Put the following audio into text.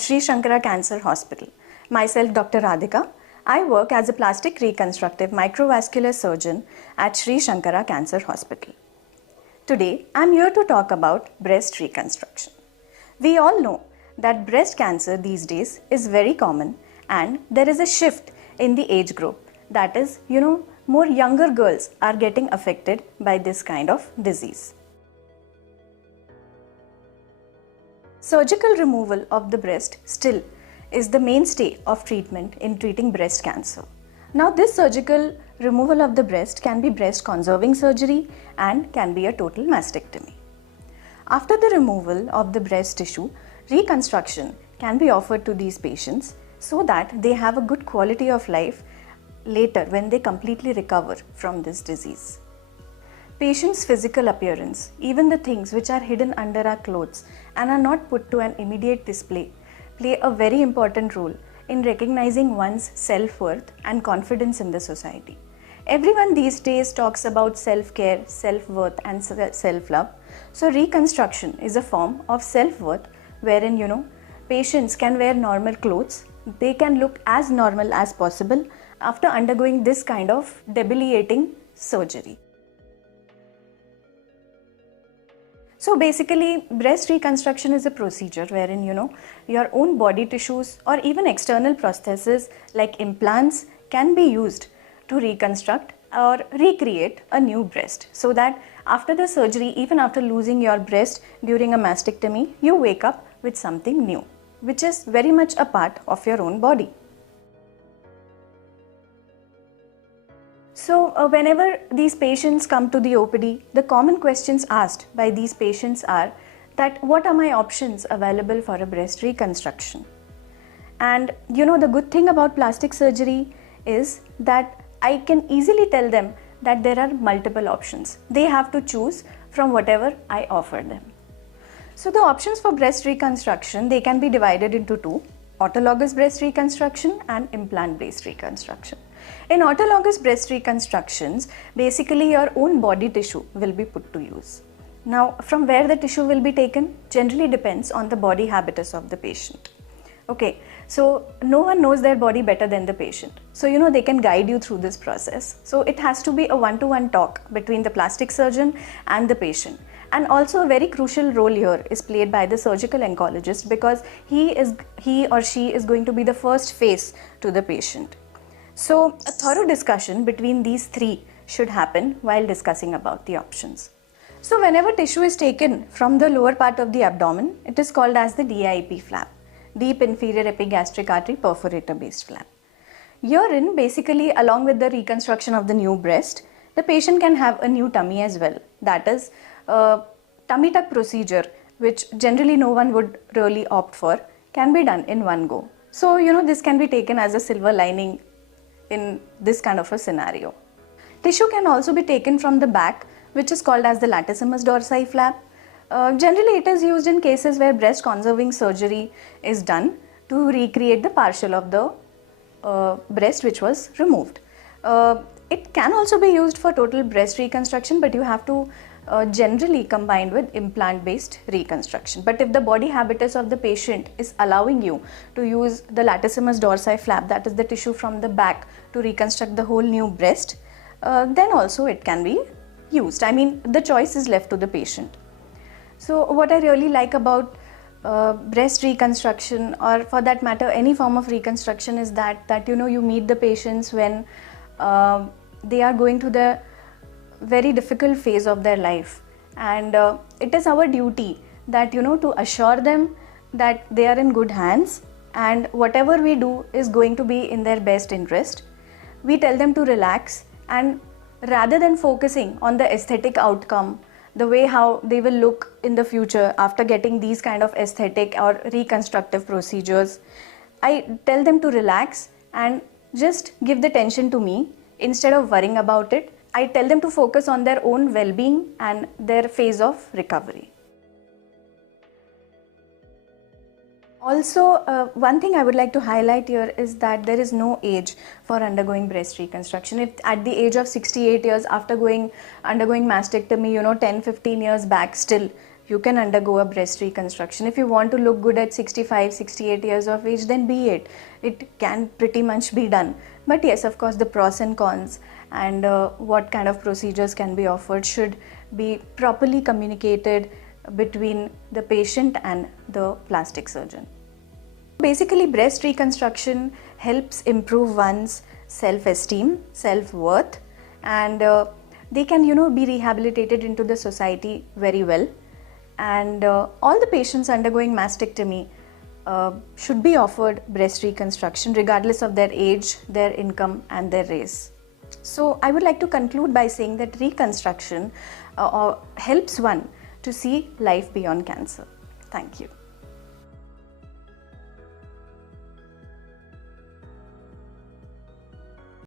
Sri Shankara Cancer Hospital. Myself Dr. Radhika. I work as a plastic reconstructive microvascular surgeon at Sri Shankara Cancer Hospital. Today, I am here to talk about breast reconstruction. We all know that breast cancer these days is very common and there is a shift in the age group. That is, more younger girls are getting affected by this kind of disease. Surgical removal of the breast still is the mainstay of treatment in treating breast cancer. Now, this surgical removal of the breast can be breast conserving surgery and can be a total mastectomy. After the removal of the breast tissue, reconstruction can be offered to these patients so that they have a good quality of life later when they completely recover from this disease. Patients' physical appearance, even the things which are hidden under our clothes and are not put to an immediate display, play a very important role in recognizing one's self-worth and confidence in the society. Everyone these days talks about self-care, self-worth and self-love. So reconstruction is a form of self-worth wherein, patients can wear normal clothes. They can look as normal as possible after undergoing this kind of debilitating surgery. So basically, breast reconstruction is a procedure wherein, your own body tissues or even external prostheses like implants can be used to reconstruct or recreate a new breast so that after the surgery, even after losing your breast during a mastectomy, you wake up with something new, which is very much a part of your own body. So whenever these patients come to the OPD, the common questions asked by these patients are that what are my options available for a breast reconstruction? And the good thing about plastic surgery is that I can easily tell them that there are multiple options. They have to choose from whatever I offer them. So the options for breast reconstruction, they can be divided into two: autologous breast reconstruction and implant-based reconstruction. In autologous breast reconstructions, basically your own body tissue will be put to use. Now, from where the tissue will be taken generally depends on the body habitus of the patient. Okay, so no one knows their body better than the patient. So, they can guide you through this process. So it has to be a one-to-one talk between the plastic surgeon and the patient. And also a very crucial role here is played by the surgical oncologist because he or she is going to be the first face to the patient. So a thorough discussion between these three should happen while discussing about the options. So whenever tissue is taken from the lower part of the abdomen, it is called as the DIP flap, deep inferior epigastric artery perforator based flap. Herein, basically along with the reconstruction of the new breast, the patient can have a new tummy as well. That is a tummy tuck procedure, which generally no one would really opt for, can be done in one go. So this can be taken as a silver lining in this kind of a scenario. Tissue can also be taken from the back, which is called as the latissimus dorsi flap. Generally it is used in cases where breast conserving surgery is done to recreate the partial of the breast which was removed. It can also be used for total breast reconstruction, but you have to generally combined with implant-based reconstruction. But if the body habitus of the patient is allowing you to use the latissimus dorsi flap, that is the tissue from the back, to reconstruct the whole new breast, then also it can be used. I mean, the choice is left to the patient. So what I really like about breast reconstruction, or for that matter any form of reconstruction, is that you meet the patients when they are going through the very difficult phase of their life, and it is our duty that to assure them that they are in good hands and whatever we do is going to be in their best interest. We tell them to relax, and rather than focusing on the aesthetic outcome, the way how they will look in the future after getting these kind of aesthetic or reconstructive procedures, I tell them to relax and just give the tension to me. Instead of worrying about it, I tell them to focus on their own well-being and their phase of recovery. Also, one thing I would like to highlight here is that there is no age for undergoing breast reconstruction. If at the age of 68 years after undergoing mastectomy, 10-15 years back still you can undergo a breast reconstruction. If you want to look good at 65, 68 years of age, then be it. It can pretty much be done. But yes, of course, the pros and cons and what kind of procedures can be offered should be properly communicated between the patient and the plastic surgeon. Basically, breast reconstruction helps improve one's self-esteem, self-worth, and they can, be rehabilitated into the society very well. And all the patients undergoing mastectomy should be offered breast reconstruction regardless of their age, their income, and their race. So I would like to conclude by saying that reconstruction helps one to see life beyond cancer. Thank you.